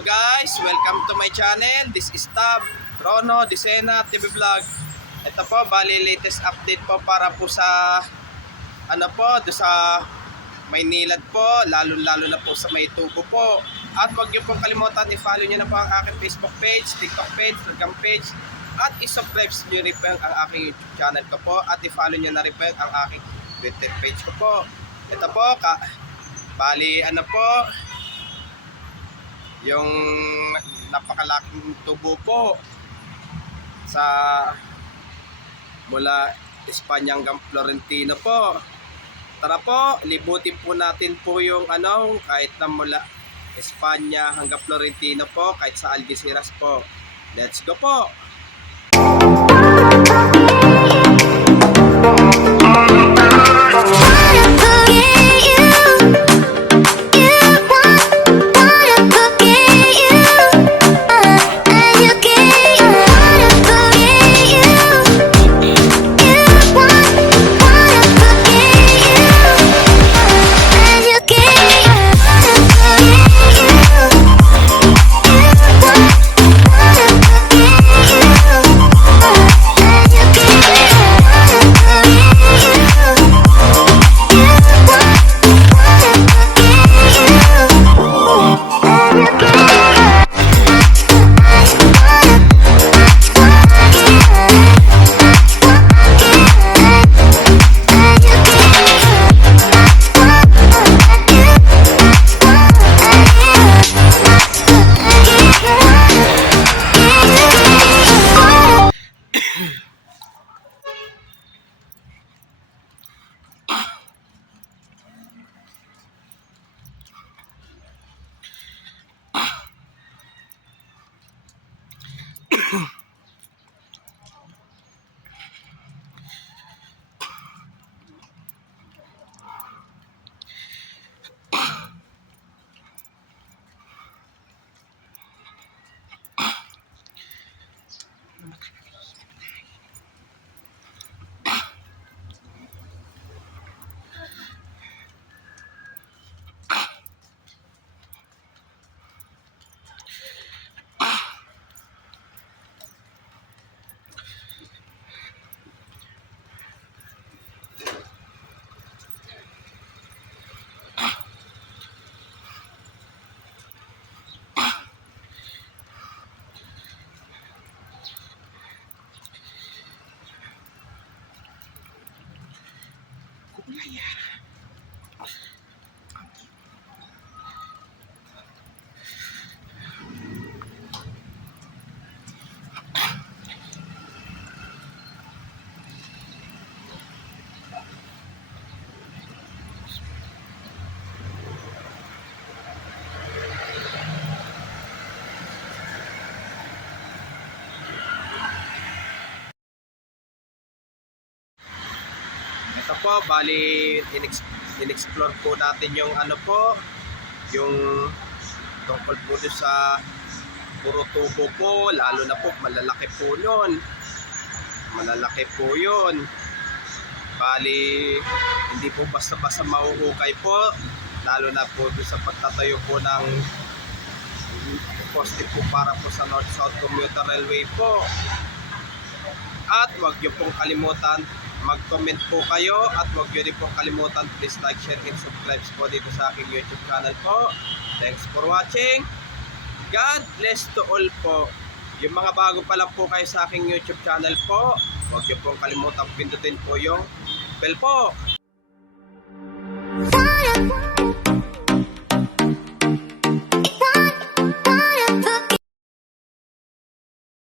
Hello guys, welcome to my channel. This is Tab Rono Disena TV Vlog. Ito po, bali latest update po para po sa do sa Maynilad po, lalo na po sa Maytubo po. At huwag niyo pong kalimutan i-follow niyo na po ang aking Facebook page, TikTok page, Instagram page, at i-subscribe niyo rin po ang aking YouTube channel ko po, at i-follow niyo na rin po ang aking Twitter page ko po. Ito po, bali yung napakalaking tubo po sa mula Espanya hanggang Florentino po. Tara po, libutin po natin po yung kahit na mula Espanya hanggang Florentino po, kahit sa Algeciras po. Let's go po. Ito po, bali in-explore po natin yung yung tungkol po sa puro tubo po, lalo na po malalaki po yun. Malalaki po yun. Bali, hindi po basta-basta mahuhukay po, lalo na po sa pagtatayo po ng poste po para po sa North-South Commuter Railway po. At huwag niyo pong kalimutan mag-comment po kayo, at huwag nyo rin pong kalimutan, please like, share, and subscribe po dito sa aking YouTube channel po. Thanks for watching. God bless to all po. Yung mga bago pa lang po kayo sa aking YouTube channel po, huwag nyo pong kalimutan pindutin po yung bell po.